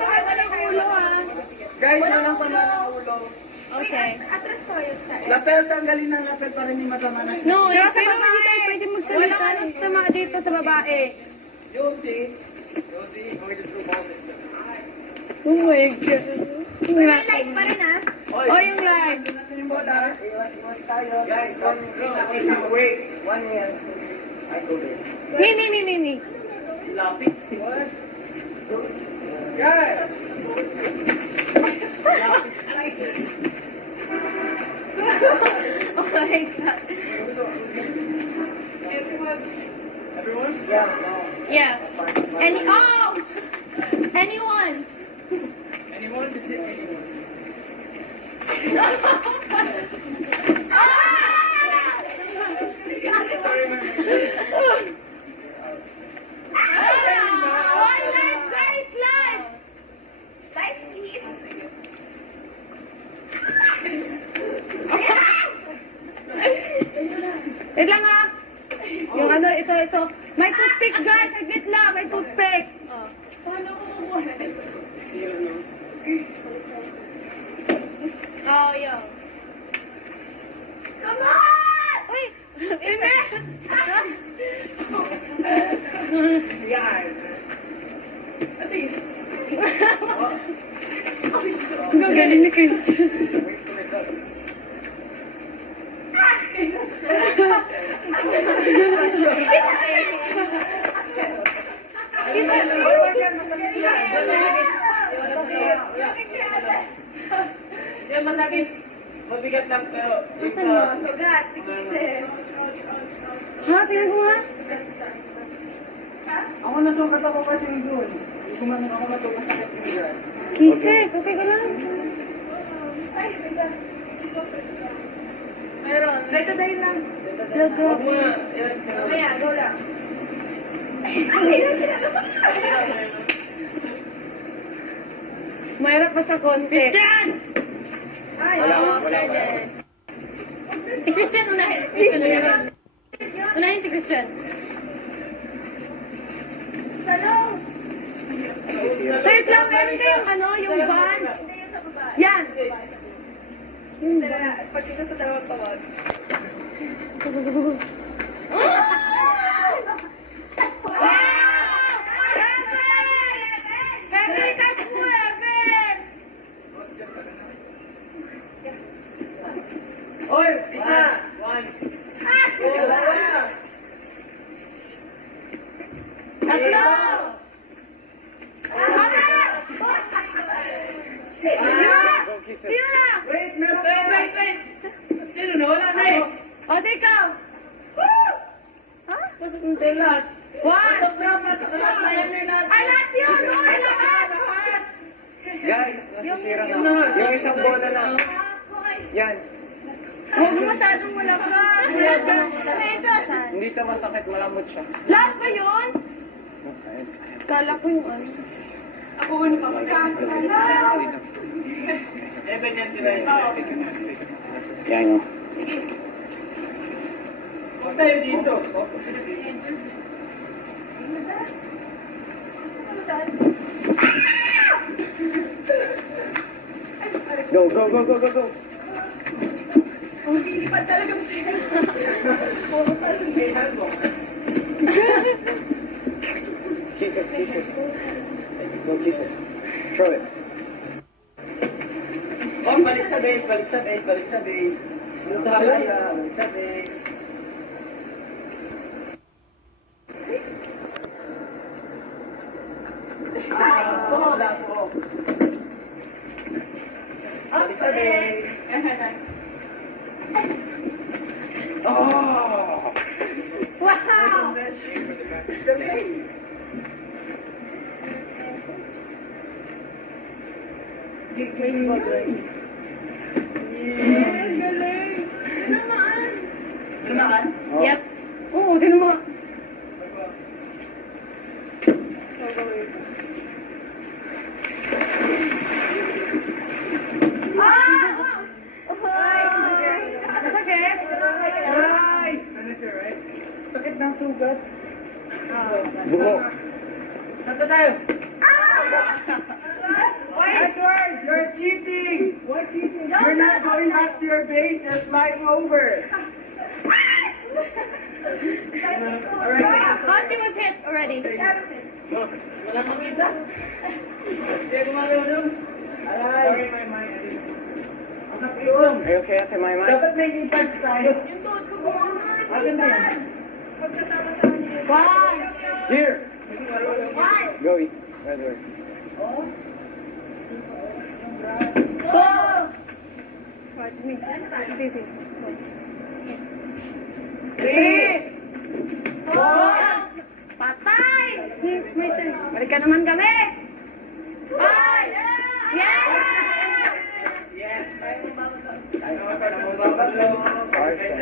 walang ulo ah. Guys, walang pala ng ulo. Okay. Atras ko yung sa... Lapel, tanggalin ng lapel para hindi matama na. No, pero hindi tayo pwede magsalita. Walang ano sama dito sa babae. Yossi, we just do ball it. Oh my God. May light pa rin ah. Oh, yung live. Natin yung bola. Iwas tayo. Guys, wait. 1 minute. I go there. Me. Lapit. What? Guys! Oh my God. Everyone? Yeah. Yeah. Anyone. Anyone? Is it anyone? Wait lang ah. Yung ano, ito. May toothpick guys, saglit lang, may toothpick. Oh. Paano ko kukuha? Oh, yo. Come on! Uy! Hindi! Yan. Ang galing ni Christian. Yan masakit. Mabigat lang pero Saan mo? Sugat, sige. Ha? Tingnan ko nga. ako nasukat ako kasi doon. Kumanon ako masakit yung grass. Kisses, okay ka lang? Ay, bigla. Meron. Dito dahil lang. Huwag mo. Yes. Mamaya, go lang. Mahirap pa sa konti. Christian! Ay, Oo, pwede. Si Christian unahin. Unahin si Christian. Salong! Wait lang, meron kayong ano, yung van. Hindi yung sa baba. Yan. Pag dito sa dalawang tawag. Oy, isa. One. Tatlo! Sino na? Wait, wait. Sino na? Wala na eh. O, ikaw. Pasok ng telat. One. Pasok na. Ay, lahat yun! Ay, lahat! Guys, nasisira na. Yung isang bola na. Yan. Huwag mo masyadong malakas. Hindi ito masakit, malambot siya. Lahat ba yun? Kala ko yung ano. Ako ano pa Eben yan tirahin. Yan yun. Huwag tayo dito. Go. Lilipat talaga siya. Kisses. No kisses. Throw it. Oh, balik sa base. Balik sa base. Balik sa base. Wala po. Balik sa base. Oh! Wow! Galing! Baseball game. Galing. Naman. Tinamaan? Yep. Oo, tinan mo. Masakit? Ay! Sakit ng sugat. Buho. Nata tayo. going back to your base. You're flying over. Oh, she was hit already. Aray. Ang kapiyon. Are you okay, Ate Maymay? Dapat may lipads tayo. Akin na yan. One. Here! One. Go, eat. Right there. Go. Watch me. Sisi. Three. Four. Patay. My turn. Balik ka naman kami. Five. Yes. Yes. Alright, sir.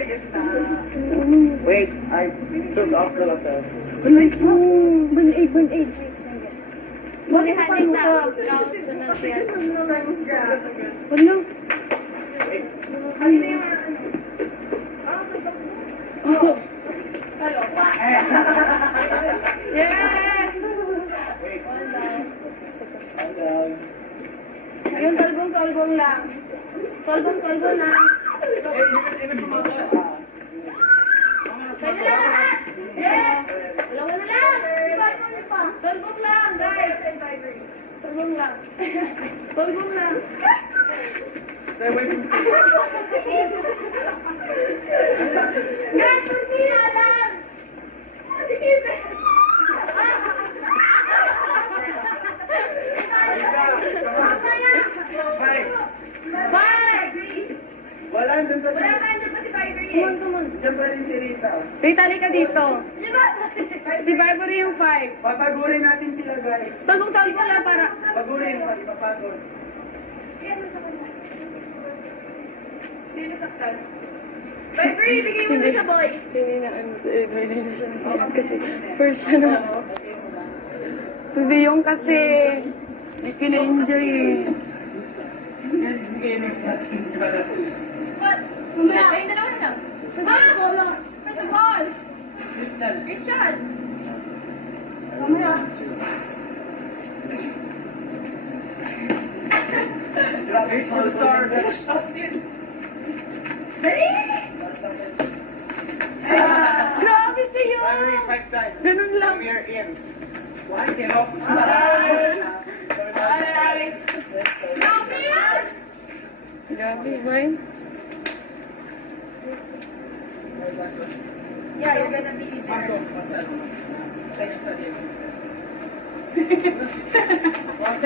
Wait, I took off the lapel. Band-aid. Bulihan isa. Scout. Sunod siya. Ano? Yes! Yung talbong lang. Talbong lang. Pwede lang lahat. Yes! Dalawa na lang. Talbong lang, guys. Talbong lang. Talbong lang. Guys, tortilla lang. Five. Five. Wala, dun pa si... Come on. Diyan pa rin si Rita. Rita, halika dito. Si Barbary yung five. Papagurin natin sila, guys. Talbong lang para... Pagurin, papagod. Barbary, bigay mo na sa boys. Hindi na ano sa hindi na siya nasagot kasi first siya na. Kasi yung kasi... Hindi pina-enjoy eh. What? Kumaya, kayong dalawa na lang. First of all. Christian. Kumaya. Grabe, all stars. Dali! Grabe sa'yo! Five times. Ganun lang. We are in. 1-0. Grabe yan! Grabe, boy. Yeah, you're gonna be there. One